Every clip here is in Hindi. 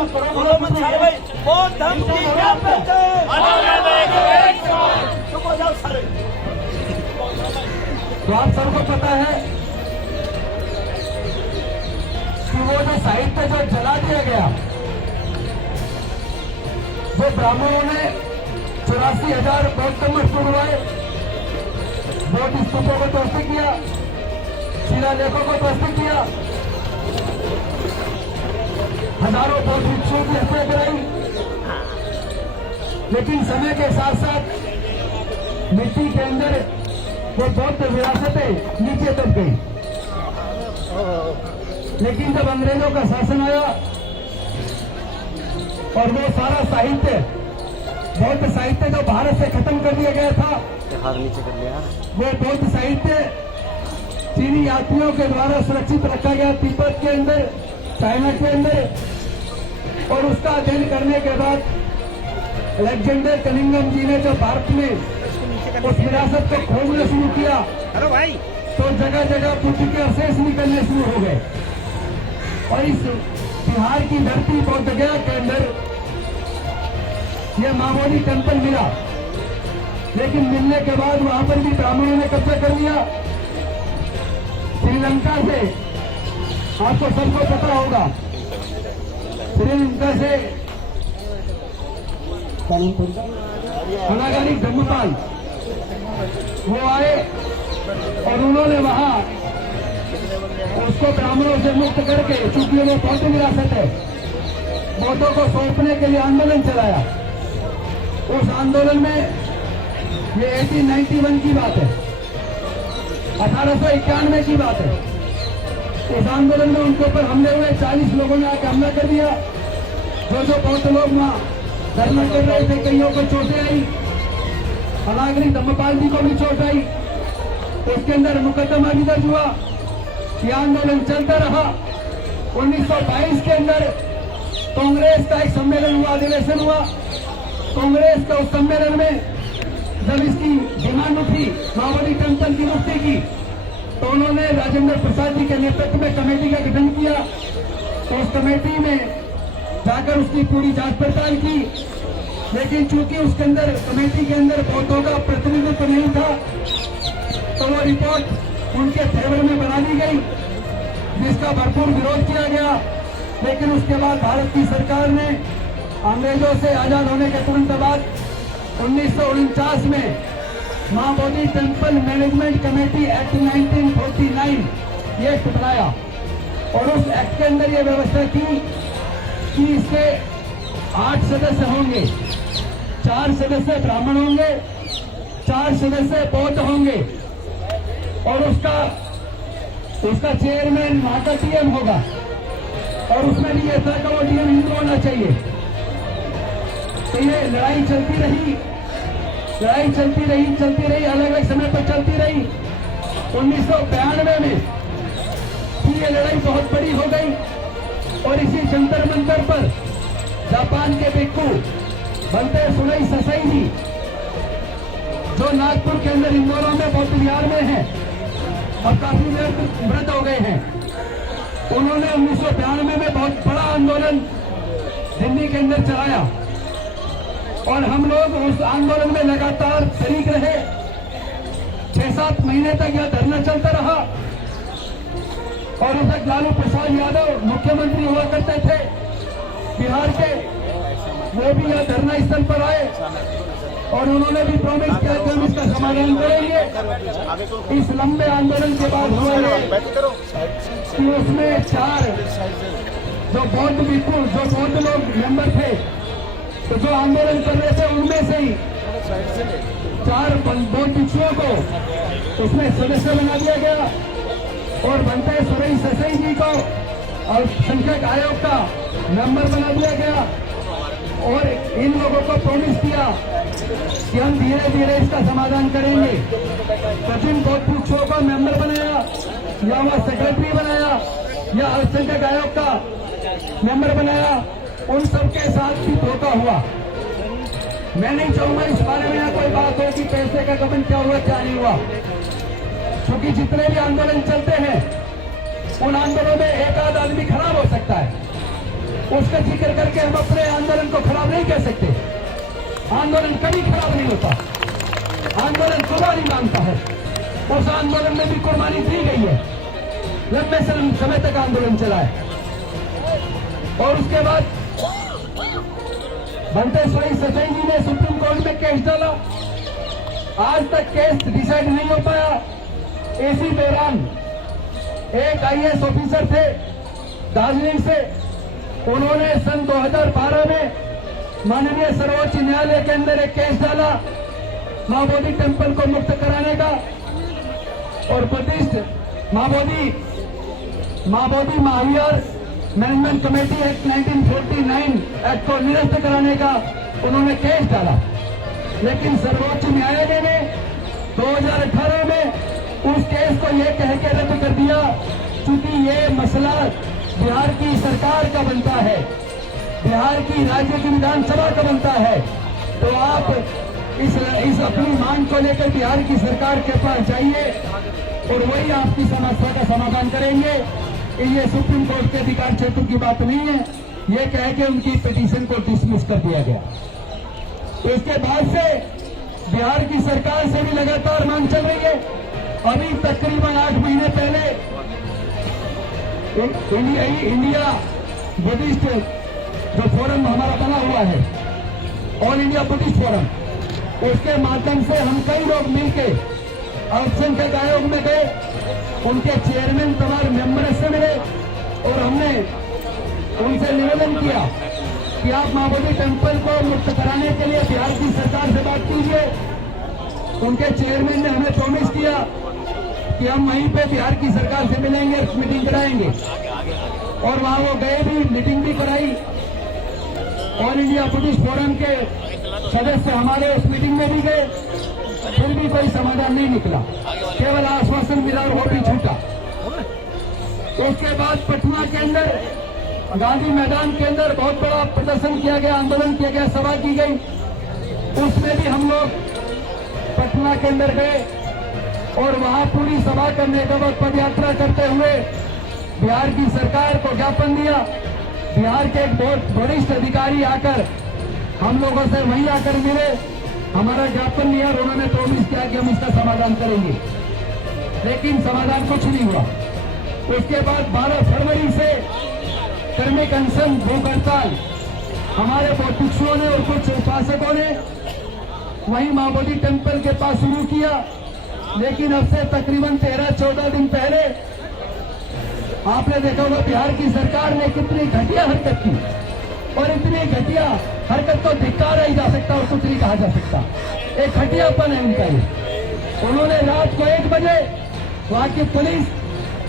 मत करो भाई, बहुत धमकी क्या करते हैं। चुप हो जाओ सारे। तो आप सबको पता है कि वो जो साहित्य जो जला दिया गया, जो ब्राह्मणों ने 84,000 बौद्ध मठ तोड़वाए, बौद्ध स्तूपों को ध्वस्त किया, शिलालेखों को ध्वस्त किया, हजारों बौद्ध भिक्षुओं की हत्या कराई। लेकिन समय के साथ साथ मिट्टी के अंदर वो बौद्ध विरासतें नीचे दब गई। लेकिन जब अंग्रेजों का शासन आया और वो सारा साहित्य, बौद्ध साहित्य जो भारत से खत्म कर दिया गया था, नीचे कर लिया, वो बौद्ध साहित्य चीनी यात्रियों के द्वारा सुरक्षित रखा गया तिब्बत के अंदर, चाइना के अंदर। और उसका अध्ययन करने के बाद अलेक्जेंडर कनिंघम जी ने जो भारत में उस विरासत को खोजना शुरू किया, अरे भाई, तो जगह जगह बुद्ध के अवशेष निकलने शुरू हो गए। और इस बिहार की धरती बोधगया के अंदर यह महाबोधि टेम्पल मिला। लेकिन मिलने के बाद वहां पर भी ब्राह्मणों ने कब्जा कर लिया। श्रीलंका से, आपको सबको पता होगा, श्रीलंका से अनागारी धम्मपाल वो आए और उन्होंने वहां उसको ब्राह्मणों से मुक्त करके, चूंकि वो बौद्ध विरासत है, बौद्धों को सौंपने के लिए आंदोलन चलाया। उस आंदोलन में ये 1891 की बात है, 1891 की बात है। उस आंदोलन में उनके ऊपर हमले हुए, 40 लोगों ने आकर हमला कर दिया। जो बौद्ध लोग वहां धरना कर रहे थे, कईयों को चोटें आई, अनागरी धम्मपाल जी को भी चोट आई। उसके अंदर मुकदमा भी दर्ज हुआ। यह आंदोलन चलता रहा। 1922 के अंदर कांग्रेस का एक सम्मेलन हुआ, अधिवेशन हुआ। कांग्रेस के उस सम्मेलन में जब इसकी डिमांड उठी महाबोधि टेम्पल की मुक्ति की, तो उन्होंने राजेंद्र प्रसाद जी के नेतृत्व में कमेटी का गठन किया। तो उस कमेटी में जाकर उसकी पूरी जांच पड़ताल की। लेकिन चूंकि उसके अंदर, कमेटी के अंदर बौद्धों का प्रतिनिधित्व नहीं था, तो वो रिपोर्ट उनके फेवर में बना दी गई, जिसका भरपूर विरोध किया गया। लेकिन उसके बाद भारत की सरकार ने अंग्रेजों से आजाद होने के तुरंत बाद 1949 में Mahabodhi temple management committee act 1949 ये एक्ट बनाया। और उस एक्ट के अंदर ये व्यवस्था की कि इसके 8 सदस्य होंगे, 4 सदस्य ब्राह्मण होंगे, 4 सदस्य बौद्ध होंगे, और उसका चेयरमैन वहां का डीएम होगा। और उसमें भी ऐसा का वो डीएम हिंदू होना चाहिए। तो ये लड़ाई चलती रही, अलग अलग समय पर चलती रही। 1992 में फिर ये लड़ाई बहुत बड़ी हो गई और इसी जंतर मंतर पर जापान के भिक्षु बनते सुरई ससाई जी, जो नागपुर के अंदर इंदौर में बौद्ध विहार में है और काफी देर वृद्ध हो गए हैं, उन्होंने 1992 में बहुत बड़ा आंदोलन दिल्ली के अंदर चलाया। और हम लोग उस आंदोलन में लगातार शरीक रहे। 6-7 महीने तक यह धरना चलता रहा। और उस वक्त लालू प्रसाद यादव मुख्यमंत्री हुआ करते थे बिहार के, वो भी यह धरना स्थल पर आए और उन्होंने भी प्रॉमिस किया कि हम इसका समाधान करेंगे। इस लंबे आंदोलन के बाद हुआ है कि उसमें 4 जो बौद्ध भिक्षु, जो बौद्ध लोग मेंबर थे, तो जो आंदोलन कर रहे थे, उनमें से ही 4 बौद्ध भिक्षुओं को उसमें सदस्य बना दिया गया। और बनते सुरई ससाई जी को अल्पसंख्यक आयोग का मेंबर बना दिया गया। और इन लोगों को प्रॉमिस किया कि हम धीरे धीरे इसका समाधान करेंगे। तो जिन बौद्ध भिक्षुओं को मेंबर बनाया या वह सेक्रेटरी बनाया या अल्पसंख्यक आयोग का मेंबर बनाया, उन सबके साथ भी धोखा हुआ। मैं नहीं चाहूंगा इस बारे में यहाँ कोई बात हो कि पैसे का गबन क्या हुआ क्या नहीं हुआ, क्योंकि जितने भी आंदोलन चलते हैं उन आंदोलनों में एक आध आदमी खराब हो सकता है, उसका जिक्र करके हम अपने आंदोलन को खराब नहीं कर सकते। आंदोलन कभी खराब नहीं होता। आंदोलन कुर्बानी मांगता है। उस आंदोलन में भी कुर्बानी दी गई है। लंबे समय तक आंदोलन चला है। और उसके बाद बंटेश्वरी सचई जी ने सुप्रीम कोर्ट में केस डाला। आज तक केस डिसाइड नहीं हो पाया। इसी दौरान एक आईएएस ऑफिसर थे दार्जिलिंग से, उन्होंने सन 2012 में माननीय सर्वोच्च न्यायालय के अंदर एक केस डाला माओवादी टेम्पल को मुक्त कराने का और प्रतिष्ठित माओवादी Mahavir management committee act 1949 act को निरस्त कराने का उन्होंने केस डाला। लेकिन सर्वोच्च न्यायालय ने 2018 में उस केस को यह कह के रद्द कर दिया क्योंकि ये मसला बिहार की सरकार का बनता है, बिहार की राज्य की विधानसभा का बनता है। तो आप इस अपनी मांग को लेकर बिहार की सरकार के पास जाइए और वही आपकी समस्या का समाधान करेंगे। ये सुप्रीम कोर्ट के अधिकार क्षेत्र की बात नहीं है। ये कह के उनकी पिटीशन को डिसमिस कर दिया गया। तो इसके बाद से बिहार की सरकार से भी लगातार मांग चल रही है। अभी तकरीबन 8 महीने पहले इंडिया बुद्धिस्ट जो फोरम हमारा बना हुआ है, ऑल इंडिया बुद्धिस्ट फोरम, उसके माध्यम से हम कई लोग मिलके अल्पसंख्यक आयोग में गए, उनके चेयरमैन तमाम मेंबर से मिले और हमने उनसे निवेदन किया कि आप माओवादी टेम्पल को मुक्त कराने के लिए बिहार की सरकार से बात कीजिए। उनके चेयरमैन ने हमें प्रॉमिस किया कि हम वहीं पे बिहार की सरकार से मिलेंगे, मीटिंग कराएंगे। और वहां वो गए भी, मीटिंग भी कराई। ऑल इंडिया बुद्धिस्ट फोरम के सदस्य हमारे उस मीटिंग में भी गए, फिर भी कोई समाधान नहीं निकला, केवल आश्वासन मिला और वो भी छूटा। उसके बाद पटना के अंदर गांधी मैदान के अंदर बहुत बड़ा प्रदर्शन किया गया, आंदोलन किया गया, सभा की गई। उसमें भी हम लोग पटना के अंदर गए और वहां पूरी सभा करने के बाद पदयात्रा करते हुए बिहार की सरकार को ज्ञापन दिया। बिहार के एक बहुत वरिष्ठ अधिकारी आकर हम लोगों से वहीं आकर मिले, हमारा ज्ञापन लिया और उन्होंने प्रॉमिस किया कि हम इसका समाधान करेंगे। लेकिन समाधान कुछ नहीं हुआ। उसके बाद 12 फरवरी से कर्मिक अनशन भूख हड़ताल हमारे भिक्षुओं ने और कुछ उपासकों ने वहीं माओवादी टेम्पल के पास शुरू किया। लेकिन अब से तकरीबन 13-14 दिन पहले आपने देखा होगा बिहार की सरकार ने कितनी घटिया हरकत की, और इतनी घटिया हरकत तो धिक्कारा ही जा सकता और कुछ नहीं कहा जा सकता। एक घटियापन है उनका ये। उन्होंने रात को 1 बजे वहां की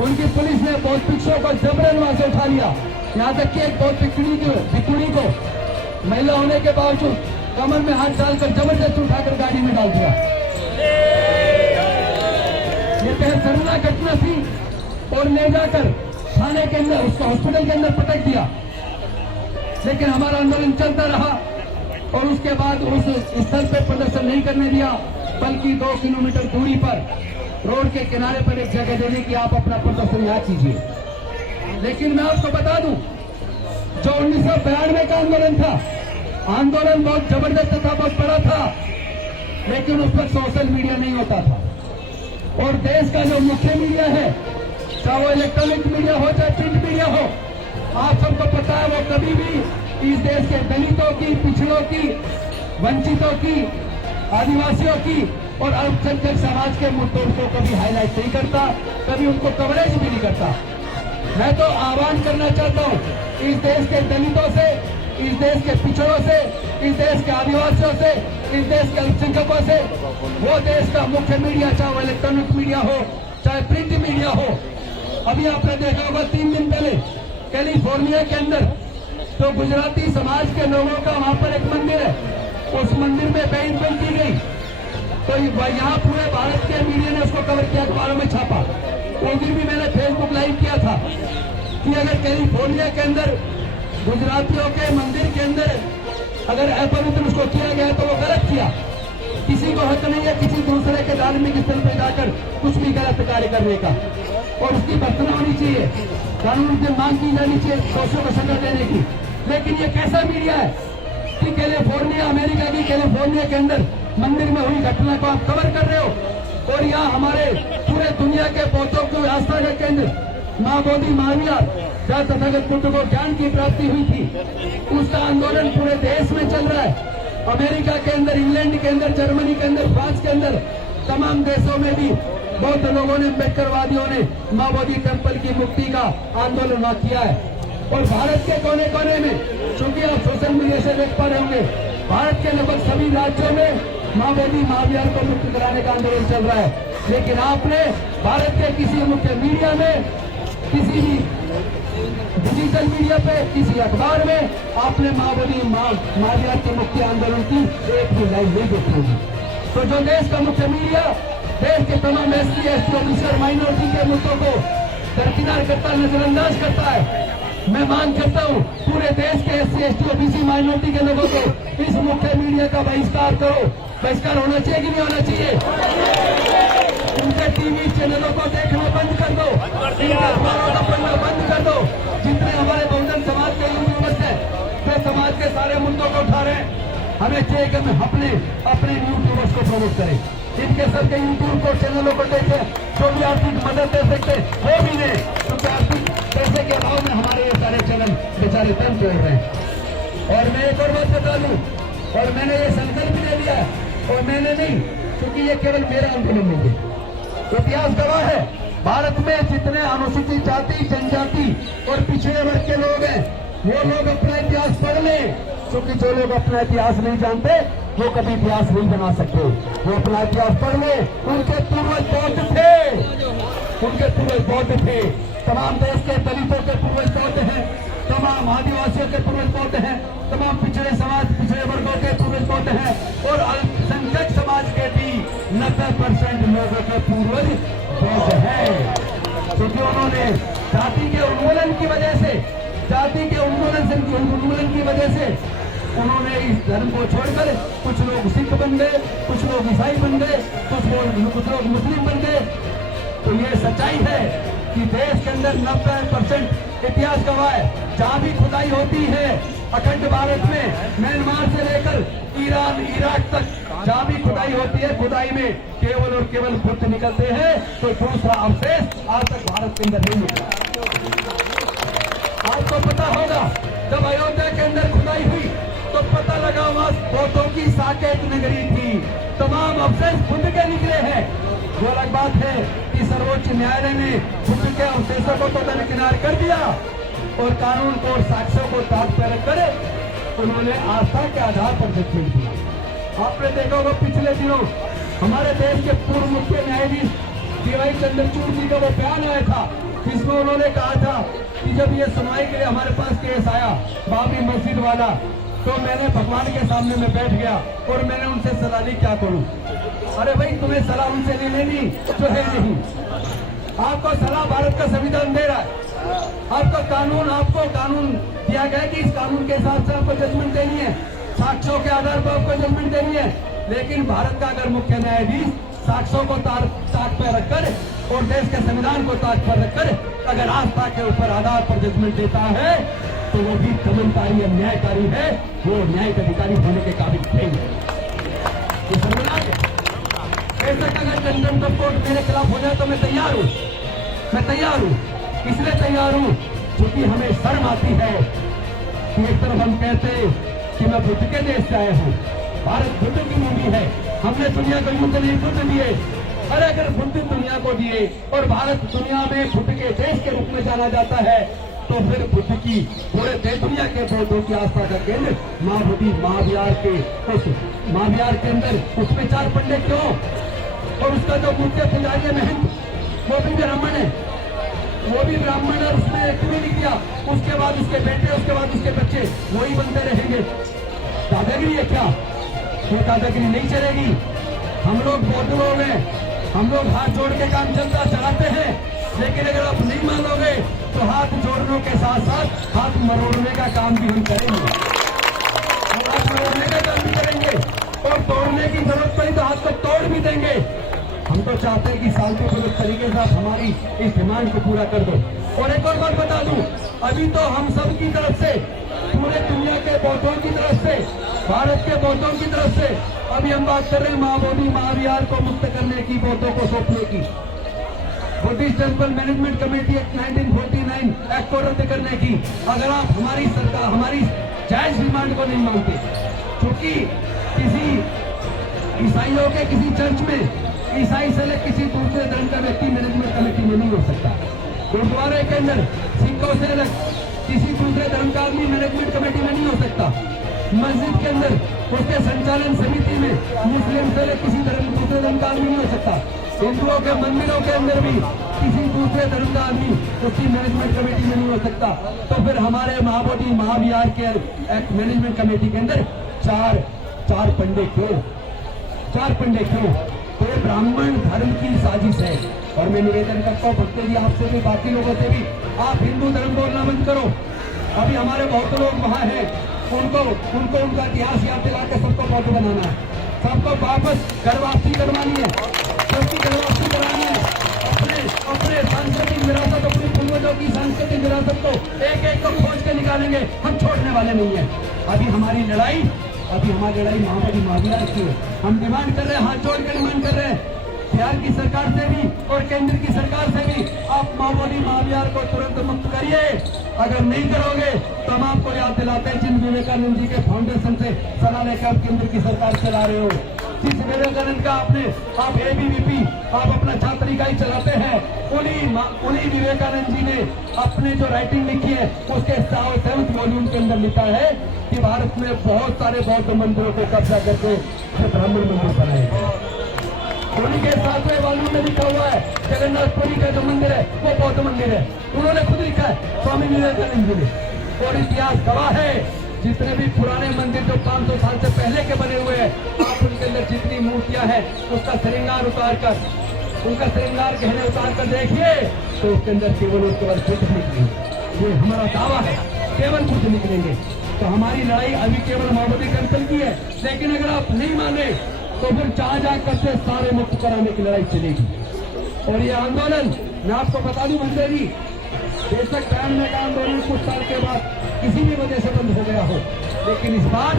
उनकी पुलिस ने बौद्ध भिक्षुओं को जबरन वहां से उठा लिया। यहां तक कि एक बौद्ध भिक्षुणी को महिला होने के बावजूद कमर में हाथ डालकर जबरदस्त उठाकर गाड़ी में डाल दिया। ये बेहद खतरनाक घटना थी और ले जाकर थाने के अंदर, उसको हॉस्पिटल के अंदर पटक दिया। लेकिन हमारा आंदोलन चलता रहा और उसके बाद उस स्थल पर प्रदर्शन नहीं करने दिया, बल्कि 2 किलोमीटर दूरी पर रोड के किनारे पर एक जगह देने की आप अपना प्रदर्शन यहाँ कीजिए। लेकिन मैं आपको बता दूं, जो 1992 का आंदोलन था, आंदोलन बहुत जबरदस्त था, बहुत बड़ा था, लेकिन उस पर सोशल मीडिया नहीं होता था। और देश का जो मुख्य मीडिया है, चाहे वो इलेक्ट्रॉनिक मीडिया हो चाहे प्रिंट मीडिया हो, आप सबको पता है वो कभी भी इस देश के दलितों की, पिछड़ों की, वंचितों की, आदिवासियों की और अल्पसंख्यक समाज के मुद्दों को कभी हाईलाइट नहीं करता, कभी उनको कवरेज भी नहीं करता। मैं तो आह्वान करना चाहता हूँ इस देश के दलितों से, इस देश के पिछड़ों से, इस देश के आदिवासियों से, इस देश के अल्पसंख्यकों से, वो देश का मुख्य मीडिया, चाहे वो इलेक्ट्रॉनिक मीडिया हो चाहे प्रिंट मीडिया हो। अभी आपने देखा होगा 3 दिन पहले कैलिफोर्निया के अंदर तो गुजराती समाज के लोगों का वहां पर एक मंदिर है, उस मंदिर में बेईमानी की गई। तो यहाँ पूरे भारत के मीडिया ने उसको कवर किया, अखबारों में छापा। उस दिन भी मैंने फेसबुक लाइव किया था कि अगर कैलिफोर्निया के अंदर गुजरातियों के मंदिर के अंदर अगर अपवित्र उसको किया गया तो वो गलत किया। किसी को हक नहीं है किसी दूसरे के धार्मिक स्थल पर जाकर कुछ भी गलत कार्य करने का, और उसकी भर्त्सना होनी चाहिए, कानून की मांग की जानी चाहिए, दोषियों को सजा देने की। लेकिन ये कैसा मीडिया है कि कैलिफोर्निया, अमेरिका की कैलिफोर्निया के अंदर मंदिर में हुई घटना को आप कवर कर रहे हो और यहाँ हमारे पूरे दुनिया के बहुतों को आस्था का केंद्र माँ बोधि महाविहार जहाँ तथागत बुद्ध को ज्ञान की प्राप्ति हुई थी, उसका आंदोलन पूरे देश में चल रहा है। अमेरिका के अंदर, इंग्लैंड के अंदर, जर्मनी के अंदर, फ्रांस के अंदर, तमाम देशों में भी बहुत लोगों ने, अम्बेडकरवादियों ने माँ बोधि टेम्पल की मुक्ति का आंदोलन किया है। और भारत के कोने कोने में, चूंकि आप सोशल मीडिया से देख पा रहे होंगे, भारत के लगभग सभी राज्यों में माँ बोधि महाविहार को मुक्त कराने का आंदोलन चल रहा है। लेकिन आपने भारत के किसी मुख्य मीडिया में, किसी भी डिजिटल मीडिया पे, किसी अखबार में आपने माँ बोधि महाविहार की मुक्ति आंदोलन की एक भी लाइन नहीं देखी होगी। तो जो देश का मुख्य मीडिया देश के तमाम SC, ST, OBC और माइनॉरिटी के मुद्दों को दरकिनार करता, नजरअंदाज करता है, मैं मांग करता हूँ पूरे देश के SC, ST, OBC माइनॉरिटी के लोगों को इस मुख्य मीडिया का बहिष्कार करो। बहिष्कार होना चाहिए कि नहीं होना चाहिए? उनके टीवी चैनलों को देखना बंद कर दो, इनके अखबारों का पढ़ना बंद कर दो। जितने हमारे बहुजन समाज के यूट्यूबर्स हैं, वे समाज के सारे मुद्दों को उठा रहे हैं, हमें चाहिए कि हम अपने यूट्यूबर्स को प्रमोट करें, इनके सबके यूट्यूब को, चैनलों को देखें, जो भी आर्थिक मदद दे सकते वो भी दें, क्योंकि आर्थिक पैसे के अभाव में हमारे ये सारे चैनल बेचारे तंग चल रहे हैं। और मैं एक और बात बता दूं, और मैंने ये संकल्प भी ले लिया, और मैंने नहीं, क्योंकि ये केवल मेरा आंदोलन नहीं है, इतिहास गवाह है, भारत में जितने अनुसूचित जाति, जनजाति और पिछड़े वर्ग के लोग हैं, वो लोग अपना इतिहास पढ़ लें, क्योंकि जो लोग अपना इतिहास नहीं जानते वो कभी इतिहास नहीं बना सकते। वो अपना इतिहास पढ़ ले, उनके पूर्वज बौद्ध थे, उनके पूर्वज बौद्ध थे, तमाम देश के दलितों के पूर्वज बौद्ध हैं, तमाम आदिवासियों के पूर्वज बौद्ध हैं, तमाम पिछड़े समाज, पिछड़े वर्गों के पूर्वज बौद्ध हैं, और अल्पसंख्यक समाज के भी 90% लोगों के पूर्वज बौद्ध हैं। क्योंकि उन्होंने जाति के उन्मूलन की वजह से, जाति के उन्मूलन की वजह से उन्होंने इस धर्म को छोड़कर कुछ लोग सिख बन गए, कुछ लोग ईसाई बन गए, कुछ लोग मुस्लिम बन गए। तो ये सच्चाई है कि देश के अंदर 90% इतिहास गवाह है, जहाँ भी खुदाई होती है अखंड भारत में, म्यांमार से लेकर ईरान, इराक तक, जहाँ भी खुदाई होती है, खुदाई में केवल और केवल बुद्ध निकलते हैं, तो दूसरा अवशेष आज तक भारत के अंदर नहीं निकला। आपको पता होगा जब अयोध्या के अंदर खुदाई हुई तो पता लगा वहां बौद्धों की साकेत नगरी थी, तमाम अवशेष बुद्ध के निकले हैं। वो अलग बात है कि सर्वोच्च न्यायालय ने बुद्ध के अवशेषों को तो दरकिनार कर दिया और कानून को और साक्ष्यों को ताक पर रखकर उन्होंने आस्था के आधार पर जजमेंट दिया। आपने देखा होगा पिछले दिनों हमारे देश के पूर्व मुख्य न्यायाधीश DY चंद्रचूड़ जी का वो बयान आया था, जिसमें उन्होंने कहा था कि जब ये सुनवाई के लिए हमारे पास केस आया बाबरी मस्जिद वाला, तो मैंने भगवान के सामने में बैठ गया और मैंने उनसे सलाह ली क्या करूं। अरे भाई, तुम्हें सलाह उनसे ले लेनी जो है नहीं, आपको सलाह भारत का संविधान दे रहा है, आपको कानून दिया गया कि इस कानून के हिसाब से आपको जजमेंट देनी है, साक्ष्यों के आधार पर आपको जजमेंट देनी है। लेकिन भारत का अगर मुख्य न्यायाधीश साक्ष्यों को ताक पर रखकर और देश के संविधान को ताक पर रखकर अगर आस्था के ऊपर आधार पर जजमेंट देता है, तो वो भी दमनकारी या न्यायकारी है, वो न्यायिक अधिकारी होने के काबिल नहीं है। तो संविधान बेशक अगर कंटेम्प्ट ऑफ कोर्ट मेरे खिलाफ हो जाए तो मैं तैयार हूँ, इसलिए तैयार हूँ क्योंकि हमें शर्म आती है कि एक तरफ हम कहते कि मैं बुद्ध के देश से आया हूँ, भारत बुद्ध की भूमि है, हमने दुनिया को युद्ध नहीं बुद्ध दिए। अरे अगर बुद्ध दुनिया को दिए और भारत दुनिया में बुद्ध के देश के रूप में जाना जाता है, तो फिर बुद्ध की पूरे देश दुनिया के बौद्धों की आस्था का केंद्र माँ बोधि महाविहार के उस महाविहार के अंदर उसमें 4 पंडित क्यों, और उसका जो मुख्य पुजारी है महंत, वो भी ब्राह्मण है, वो भी ब्राह्मण है, उसने क्यों नहीं किया, उसके बाद उसके बेटे, उसके बाद उसके बच्चे वही बनते रहेंगे। दादागिरी है क्या? वो दादागिरी नहीं चलेगी। हम लोग बौद्ध लोग हैं, हम लोग हाथ जोड़ के काम चलाते हैं, लेकिन अगर आप नहीं मानोगे तो हाथ जोड़ने के साथ साथ हाथ मरोड़ने का काम भी हम करेंगे, हाथ मरोड़ने का काम भी करेंगे, और तोड़ने की जरूरत पड़ी तो हाथ को तोड़ भी देंगे। हम तो चाहते हैं कि शांतिपूर्वक तरीके से आप हमारी इस डिमांड को पूरा कर दो। और एक और बात बता दूं, अभी तो हम सब की तरफ से पूरे बौद्धों की तरफ से अभी हम बात कर रहे हैं महाबोधि महाविहार को मुक्त करने की, बौद्धों को सौंपने की। Buddhist temple management committee act 1949 act को रद्द करने की। अगर आप हमारी सरकार, हमारी जायज डिमांड को नहीं मानते, क्योंकि किसी ईसाइयों के किसी चर्च में ईसाई से लेकर किसी दूसरे धर्म का व्यक्ति मैनेजमेंट कमेटी में नहीं हो सकता। गुरुद्वारे के अंदर सिखों से अलग किसी दूसरे धर्म का आदमी मैनेजमेंट कमेटी में नहीं हो सकता। मस्जिद के अंदर उसके संचालन समिति में मुस्लिम से लेकर किसी धर्म दूसरे धर्म का आदमी नहीं हो सकता। हिंदुओं के मंदिरों के अंदर भी किसी दूसरे धर्म का आदमी उसकी मैनेजमेंट कमेटी में नहीं हो सकता। तो फिर हमारे महाबोधि महाविहार के एक्ट मैनेजमेंट कमेटी के अंदर चार पंडे क्यों? 4 पंडे क्यों? तो ये ब्राह्मण धर्म की साजिश है। और मैं निवेदन करता हूँ भक्तों जी, आपसे भी, बाकी लोगों से भी, आप हिंदू धर्म बोलना बंद करो। अभी हमारे बहुत लोग वहाँ हैं, उनको उनका इतिहास याद दिला के सबको बौद्ध बनाना है, सबको वापस घर वापसी करवानी है, सबकी घर वापसी करानी है। अपने सांस्कृतिक विरासत, अपनी पूर्वजों की सांस्कृतिक विरासत को एक को खोज के निकालेंगे, हम छोड़ने वाले नहीं है। अभी हमारी लड़ाई महाबोधि महाविहार की है। हम डिमांड कर रहे हैं, हाथ जोड़ के डिमांड कर रहे हैं बिहार की सरकार से भी और केंद्र की सरकार से भी, आप महाबोधि महाविहार को तुरंत मुक्त करिए। अगर नहीं करोगे तो हम आपको याद दिलाते हैं जिन विवेकानंद जी के फाउंडेशन से सलाह लेकर आप केंद्र की सरकार चला रहे हो, जिस विवेकानंद का आप ABVP, आप अपना छात्र इकाई चलाते हैं, उन्हीं विवेकानंद जी ने अपने जो राइटिंग लिखी है उसके 7वें वॉल्यूम के अंदर लिखा है कि भारत में बहुत सारे बौद्ध मंदिरों को कब्जा करके ब्राह्मण मंदिर बनाए गए। उन्हीं के 7वें वॉल्यूम में लिखा हुआ है जगन्नाथपुरी का जो मंदिर है वो बौद्ध मंदिर है। उन्होंने खुद लिखा है, स्वामी विवेकानंद जी ने। और इतिहास गवाह है, जितने भी पुराने मंदिर जो 500 साल से पहले के बने हुए हैं, आप उनके अंदर जितनी मूर्तियां हैं उसका श्रृंगार गहने उतार कर देखिए तो उसके अंदर केवल बुद्ध निकलेंगे। ये हमारा दावा है, केवल बुद्ध निकलेंगे। तो हमारी लड़ाई अभी केवल महाबोधि टेम्पल की है, लेकिन अगर आप नहीं माने तो फिर जहां करके सारे मुक्त कराने की लड़ाई चलेगी। और ये आंदोलन, मैं आपको बता दूं मंदिर जी, बेशक 92 का आंदोलन कुछ साल के बाद किसी भी वजह से बंद हो गया हो, लेकिन इस बार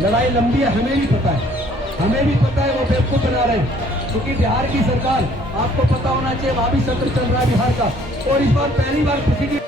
लड़ाई लंबी है। हमें भी पता है वो बेवकूफ बना रहे हैं, क्योंकि बिहार की सरकार, आपको पता होना चाहिए, वहां भी सत्र चल रहा है बिहार का, और इस बार पहली बार किसी की